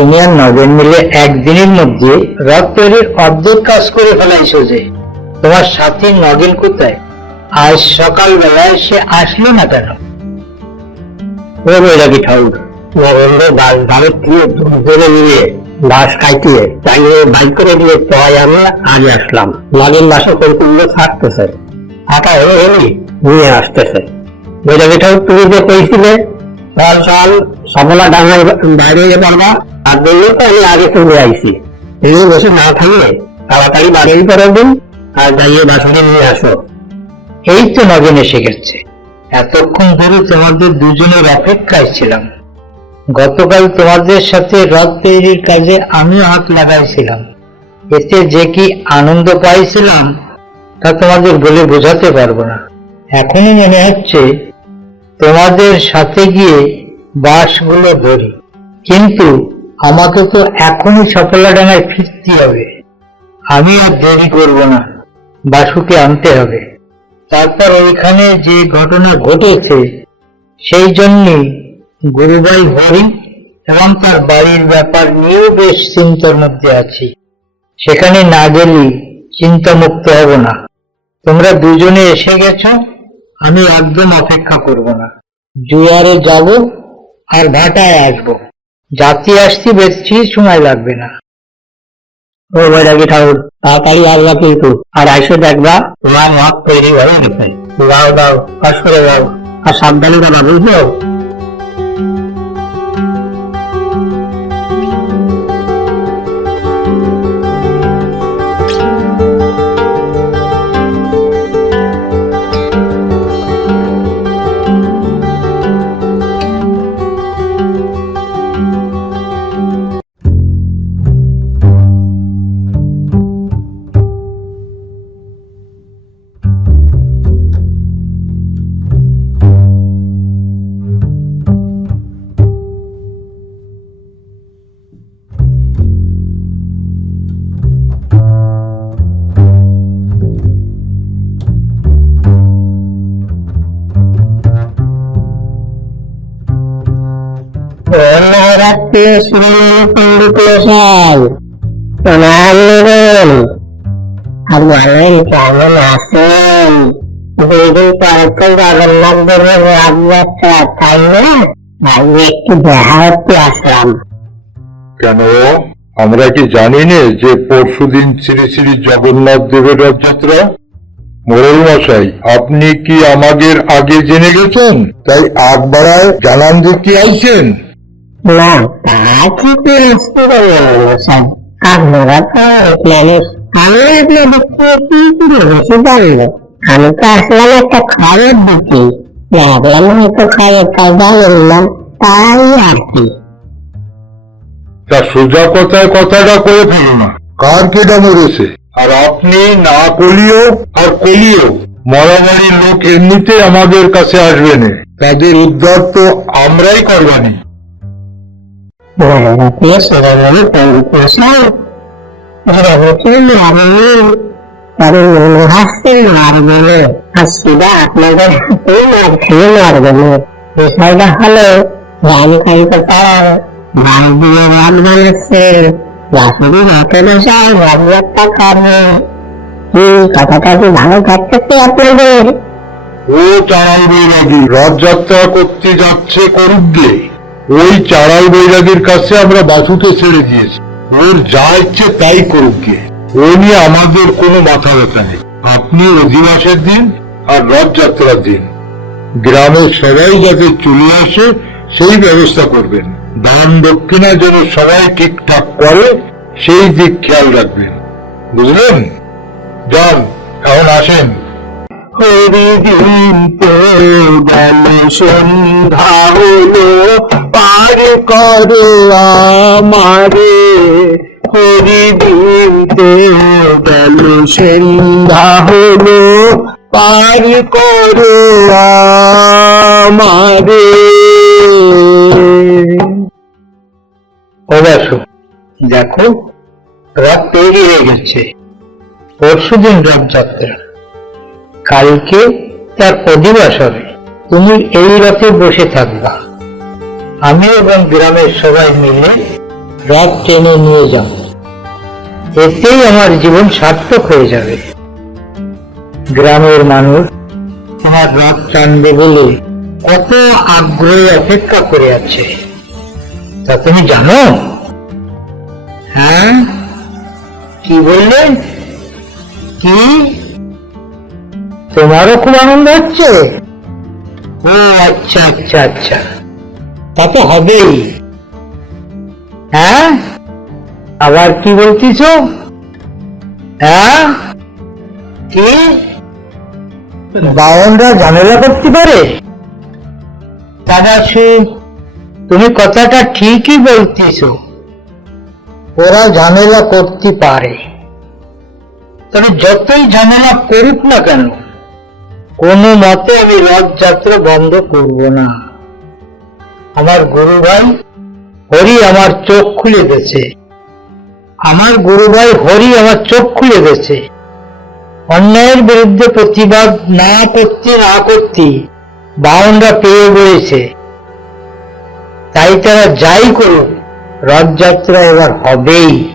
তুমি আর নগেন মিলে একদিনের মধ্যে রথ তৈরির অর্ধেক কাজ করে ফেলাইছো যে। তোমার সাথী নগেন কোথায়? আজ সকালবেলায় সে আসলো না কেন? ও বাস ভারত দিয়ে ধরে নিয়ে করে দিয়ে আমরা আজ আসলাম। নগেন বাসা কলকাতা থাকতেছে। এলি নিয়ে আসতেছে। বৈরাগী ঠাকুর, তুমি যে কইছিলে চল চল সফলা ডাঙার বাইরে গিয়ে পারবা আর জন্য তো, আমি আগে চলে আইছি। এই বসে না থাকলে তাড়াতাড়ি বাড়ি করে দিন, আর যাইয়ে বাসনে নিয়ে আসো। এই তো নগেন এসে গেছে। এতক্ষণ ধরে তোমাদের দুজনের অপেক্ষায় ছিলাম। গতকাল তোমাদের সাথে রথ তৈরির কাজে আমিও হাত লাগাইছিলাম। এতে যে কি আনন্দ পাইছিলাম, তা তোমাদের বলে বোঝাতে পারব না। এখনই মনে হচ্ছে তোমাদের সাথে গিয়ে বাসগুলো ধরি। কিন্তু আমাকে তো এখনই সফলাডাঙ্গায় ফিরতে হবে। আমি আর দেরি করব না। বাসুকে আনতে হবে। তারপর ওইখানে যে ঘটনা ঘটেছে, সেই জন্যই গুরুভাই হরি এবং তার বাড়ির ব্যাপার নিয়েও বেশ চিন্তার মধ্যে আছি। সেখানে না গেলে চিন্তামুক্ত হব না। তোমরা দুজনে এসে গেছো, আমি একদম অপেক্ষা করব না। জুয়ারে যাব আর ভাটায় আসব। যাত্রী আসছি বেশি সময় লাগবে না। ও বৈরাগী ঠাকুর, তাড়াতাড়ি আসবা কিন্তু। আর আইসে দেখবা, তোমার মত তৈরি হয়ে গেছে। দাও দাও পাশ করে দাও। আর সাবধানে দাদা বুঝলো দিন কেন? আমরা কি জানি যে পরশুদিন শ্রী শ্রী জগন্নাথ দেবের রথযাত্রা? মোরল মশাই, আপনি কি আমাদের আগে জেনে গেছেন? তাই আগ বাড়ায় জানান দিতে আইছেন? না তা ঠিক আসতে আপনারা তো আমরা আপনাদের থেকে কি করে বেশি জানব আমি তো আসলাম একটা খবর দিতে ভাবলাম হয়তো খবরটা জানেন না তাই আর কি তা সোজা কথায় কথাটা করে ফেলো না। কার কেটা মরেছে আর আপনি না কলিও আর কলিও মরামারির লোক এমনিতে আমাদের কাছে আসবে না। তাদের উদ্ধার তো আমরাই করবানি। আপনি শিরোমণি পণ্ডিত মশাই জগতে মারেন তবে হাসতে মারবে না আর সিধা আপনাদের হাতে মার খেয়ে মারবে না বিষয়টা হলো জানকারিত পাড়ার ভাই দিয়ে রাত বানাচ্ছে বাসুরি রথে মশাই রথযাত্রা করবে কি কথাটা কি ভালো থাকতেছে আপনাদের ও চারাই বৈরাগী রথযাত্রা করতে যাচ্ছে করুক ওই চারাই বৈরাগীর কাছে আমরা বাসুকে ছেড়ে দিয়েছি। ওর যা ইচ্ছে তাই করুক গে। ও নিয়ে আমাদের কোনো মাথা ব্যথা নেই। আপনি অধিবাসের দিন আর রথযাত্রার দিন। গ্রামের সবাই যাতে চলে আসে, সেই ব্যবস্থা করবেন। দান দক্ষিণা যেন সবাই ঠিকঠাক করে, সেই দিক খেয়াল রাখবেন। বুঝলেন? যান, এখন আসেন। হরিদিন তো গেল সন্ধ্যা হলো। পার করো আমারে হরিদিন তো গেল, সন্ধ্যা হলো, পার করো আমারে। ও দেখো রাত তৈরি হয়ে গেছে। পরশুদিন রথযাত্রা। কালকে তার অধিবাস হবে তুমি এই রথে বসে থাকবা। আমি এবং গ্রামের সবাই মিলে রথ টেনে নিয়ে যাব। এতেই আমার জীবন সার্থক হয়ে যাবে। গ্রামের মানুষ আমার রথ টানবে বলে কত আগ্রহে অপেক্ষা করে আছে। তা তুমি জানো? হ্যাঁ? কি বললে? কি? তোমারও খুব আনন্দ হচ্ছে? ও আচ্ছা আচ্ছা আচ্ছা। তা তো হবেই। হ্যাঁ? আবার কি বলতিছ? হ্যাঁ? কি? বাউনরা ঝামেলা করতে পারে? দাদা তুমি কথাটা ঠিকই বলতেছ। ওরা ঝামেলা করতে পারে। তবে যতই ঝামেলা করুক না কেন, কোনো মতে আমি রথযাত্রা বন্ধ করব না। আমার গুরু ভাই হরি আমার চোখ খুলে গেছে। আমার গুরু ভাই হরি আমার চোখ খুলে গেছে। অন্যায়ের বিরুদ্ধে প্রতিবাদ না করতে না করতে বাউনরা পেয়ে রয়েছে তাই তারা যাই করুক, রথযাত্রা এবার হবেই।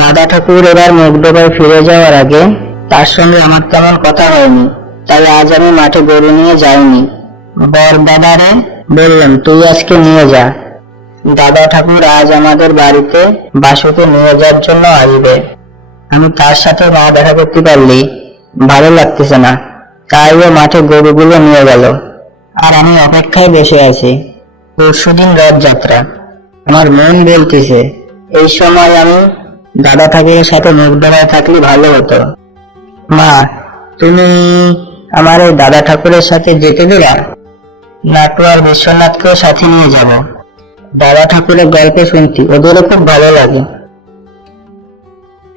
দাদা ঠাকুর এবার মুগডোবায় ফিরে যাওয়ার আগে, তার সঙ্গে আমার তেমন কথা হয়নি তাই আজ আমি মাঠে গরু নিয়ে যাইনি। বর দাদারে বললাম তুই আজকে নিয়ে যা। দাদা ঠাকুর আজ আমাদের বাড়িতে বাসুকে নিয়ে যাওয়ার জন্য আসবে। আমি তার সাথে না দেখা করতে পারলি, ভালো লাগতেছে না, তাই ও মাঠে গরুগুলো নিয়ে গেল। আর আমি অপেক্ষায় বসে আছি, পরশুদিন রথযাত্রা। আমার মন বলতেছে, এই সময় আমি দাদা ঠাকুরের সাথে মুখ বেড়ায় থাকলে ভালো হতো। মা, তুমি আমার এই দাদা ঠাকুরের সাথে যেতে দিলা? নাটু আর বিশ্বনাথকেও সাথে নিয়ে যাব। দাদা ঠাকুরের গল্প শুনতে, ওদেরও খুব ভালো লাগে।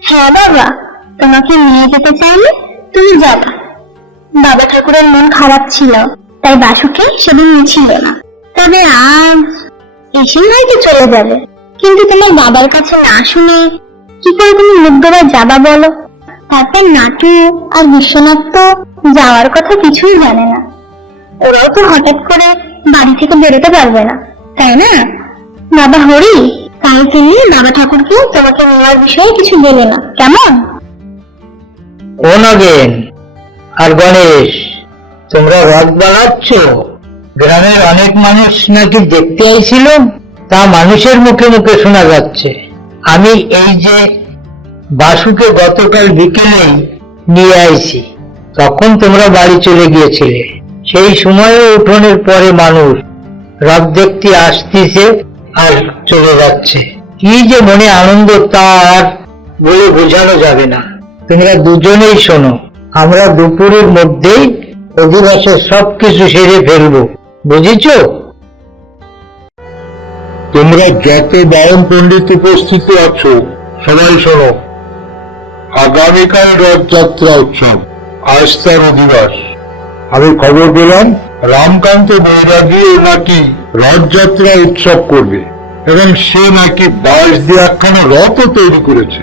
হ্যাঁ বাবা, তোমাকে নিয়ে যেতে চাইলে তুমি যাবা। বাবা ঠাকুরের মন খারাপ ছিল, তাই বাসুকে সেদিন নিয়েছিল না। তবে আজ এসে হয়তো চলে যাবে। কিন্তু তোমার বাবার কাছে না শুনে কি করে তুমি মুগ্ধরা যাবা বলো? তারপর নাটু আর বিশ্বনাথ তো যাওয়ার কথা কিছুই জানে না। ওরাও তো হঠাৎ করে বাড়ি থেকে বেরোতে পারবে না, তাই না? বাবা হরি কালকে নিয়ে বাবা ঠাকুরকে তোমাকে নেওয়ার বিষয়ে কিছু বলে না, কেমন? ও নগেন আর গণেশ, তোমরা রথ বানাচ্ছ? গ্রামের অনেক মানুষ নাকি দেখতে আইছিল, তা মানুষের মুখে মুখে শোনা যাচ্ছে। আমি এই যে বাসুকে গতকাল বিকেলেই নিয়ে আইছি, তখন তোমরা বাড়ি চলে গিয়েছিলে। সেই সময়ে উঠোনের পরে মানুষ রথ দেখতে আসতেছে আর চলে যাচ্ছে। কি যে মনে আনন্দ তা আর বলে বোঝানো যাবে না। তোমরা দুজনেই শোনো, আমরা দুপুরের মধ্যেই অধিবাসের সবকিছু সেরে ফেলব। বুঝেছ? তোমরা যত বায়ন পণ্ডিত উপস্থিত আছো, সবাই শোনো। আগামীকাল রথযাত্রা উৎসব, আজ তার অধিবাস। আমি খবর পেলাম, রামকান্ত বৈরাগী নাকি রথযাত্রা উৎসব করবে, এবং সে নাকি বাঁশ দিয়ে একখানা রথও তৈরি করেছে।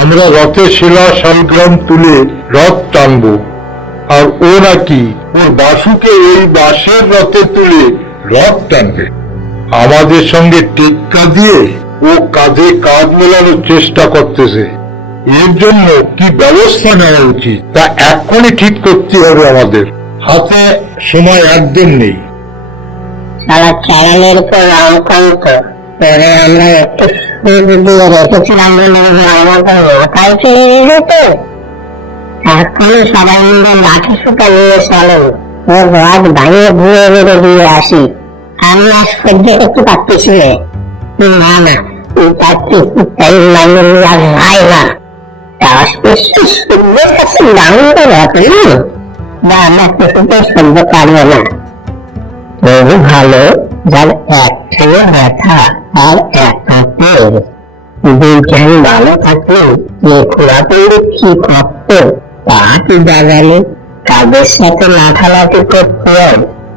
আমরা রথে শিলা শালগ্রাম তুলে রথ টানবো, আর ও নাকি ওর বাসুকে এই বাঁশের রথে তুলে রথ টানবে। আমাদের সঙ্গে টেক্কা দিয়ে ও কাঁধে কাজ মেলানোর চেষ্টা করতেছে। এর জন্য কি ব্যবস্থা নেওয়া উচিত? তা এক্ষুনি ঠিক করতে হবে আমাদের। হাতে সময় একদম নেই। সারা চ্যানেলের উপর রামকান্ত পরে আমরা একটু সুদ দিয়ে রেখেছিলাম আমাদের মাথায় ফিরে যেত এখনও সবাই মিলে লাঠি সুতা নিয়ে চলেন। ওর রাত ভাঙিয়ে ঘুরে ঘুরে দিয়ে আসি। আমি আর সহ্য করতে পারতেছি। না। না পারতেছি তাই মানে আর ভাই না। শ্বাসকষ্ট সূর্যের কাছে দাঁড়িয়ে রাখে না না? কিছুতে সহ্য পারবে না। তবু ভালো, যার এক ঠেলে ব্যথা আর এক হাতে দুইজন ভালো থাকলে যে খোলা পড়লে কি করত, তা কি জাগালে তাদের সাথে লাঠালাঠি করতে? হয়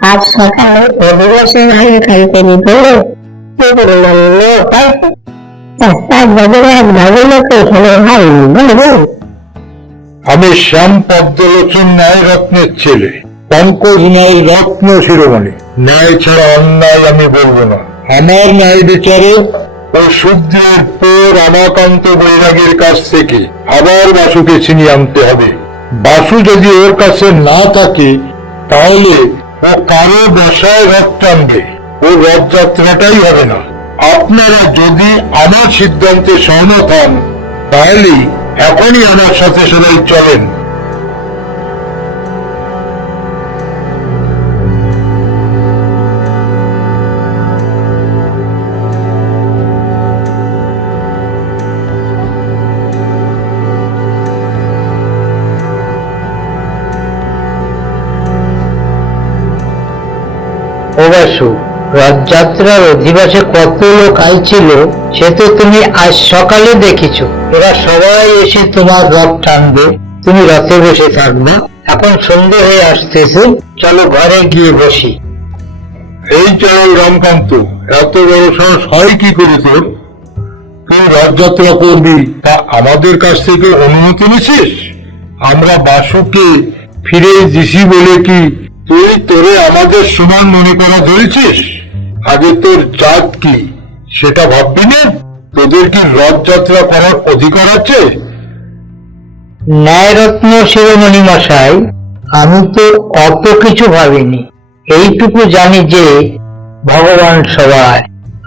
আজ সকালে অধিবেশন আয়োজন করে ধরে আমি শ্যাম পদ্মলোচন ন্যায় রত্নের ছেলে, পঙ্কজ ন্যায় রত্ন শিরোমণি। ন্যায় ছাড়া অন্যায় আমি বলব না। আমার ন্যায় বিচারে ও সূর্যের পর রমাকান্ত বৈরাগীর কাছ থেকে আবার বাসুকে ছিনিয়ে আনতে হবে। বাসু যদি ওর কাছে না থাকে, তাহলে ও কারও দশায় রথ টানবে ও রথযাত্রাটাই হবে না। আপনারা যদি আমার সিদ্ধান্তে সহমত হন তাহলেই এখনই আমার সাথে সবাই চলেন। ও রথযাত্রার অধিবাসে কত লোক আইছিল সে তো তুমি আজ সকালে দেখেছ। এরা সবাই এসে তোমার রথ টানবে। তুমি রথে বসে থাকবে। এখন সন্ধে হয়ে আসতেছে। চলো ঘরে গিয়ে বসি। এই চরণ রামকান্ত, এত বড় সাহস হয় কি করে তোর? তুই রথযাত্রা করবি, তা আমাদের কাছ থেকে অনুমতি নিছিস? আমরা বাসুকে ফিরে দিছি বলে কি তুই তোরে আমাদের সমান মনে করা ধরেছিস? আগে তোর জাত কি? সেটা ভাববি না? তোদের কি রথযাত্রা করার অধিকার আছে? ন্যায়রত্ন শিরোমণি মশাই, আমি তো অত কিছু ভাবিনি। এইটুকু জানি যে, ভগবান সবাই,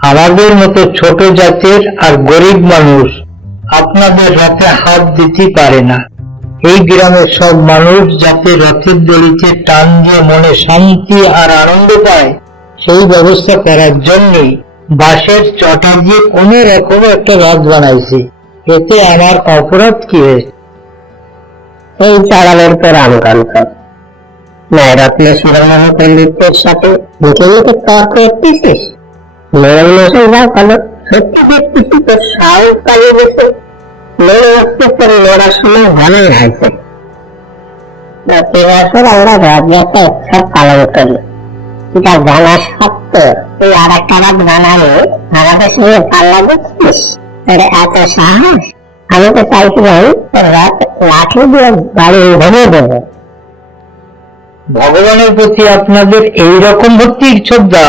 আমাদের মতো ছোট জাতের আর গরিব মানুষ আপনাদের রথে হাত দিতে পারে না। এই গ্রামের সব মানুষ যাতে রথের দড়িতে টান দিয়ে মনে শান্তি আর আনন্দ পায়, সেই ব্যবস্থা করার জন্যই বাঁশের চটা দিয়ে কোনো রকম একটা রথ বানাইছি। এতে আমার অপরাধ কি হয়েছে এই চালানোর পর আমকান্ত পণ্ডিতের সাথে করতেছিস? মেয়ের মশাই সত্যি দেখতেছি তোর সাহস পালিয়ে গেছে। হচ্ছে তোর লড়ার সময় হয়েছে। প্রতি বছর আমরা উৎসব পালন করি। যা জানা সত্ত্বেও তুই আর একটা রাত আমাদের সঙ্গে পাল্লা দিচ্ছিস? এত সাহস? আমি তো চাইছিলাম রাত লাঠি দিয়ে বাড়ি ভেঙে দেবো। ভগবানের প্রতি আপনাদের এই রকম ভক্তির শ্রদ্ধা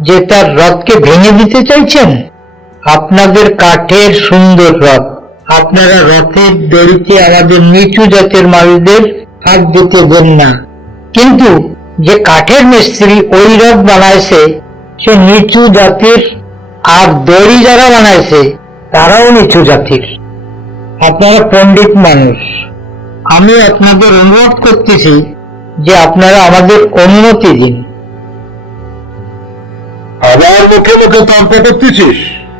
যে তার রথকে ভেঙে দিতে চাইছেন? আপনাদের কাঠের সুন্দর রথ। আপনারা রথের দড়িতে আমাদের নিচু জাতের মানুষদের হাত দিতে দেন না। কিন্তু যে কাঠের মিস্ত্রি ওই রথ বানাইছে, সে নিচু জাতির আর দড়ি যারা বানাইছে, তারাও নিচু জাতির। আপনারা পণ্ডিত মানুষ। আমি আপনাদের অনুরোধ করতেছি যে আপনারা আমাদের অনুমতি দিন। আবার মুখে মুখে তর্ক করতেছিস?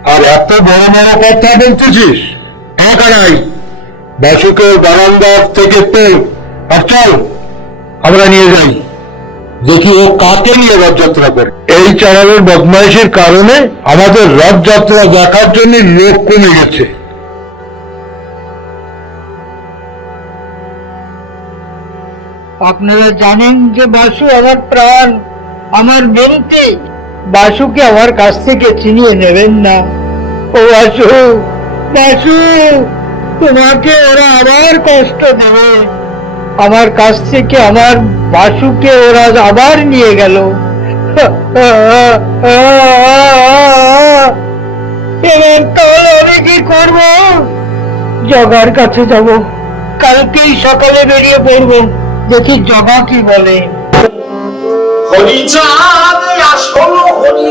আর এত বড় বড় কথা বলতেছিস? নাই বাসুকে বারান্দা থেকে চল, আমরা নিয়ে যাই। দেখি ও কাকে নিয়ে রথযাত্রা করে। এই বদমাইশের কারণে আমাদের রথযাত্রা দেখার জন্য লোক কমে গেছে। আপনারা জানেন যে বাসু আমার প্রাণ, আমার বিনতি। বাসুকে আমার কাছ থেকে চিনিয়ে নেবেন না। ও বাসু বাসু তোমাকে ওরা আবার কষ্ট দেবে। আমার কাছ থেকে আমার বাসুকে ওরা আবার নিয়ে গেল। এবার তাহলে আমি কি করব? জগার কাছে যাব। কালকেই সকালে বেরিয়ে পড়ব। দেখি জগা কি বলে। হরিচাঁদ আসল হরি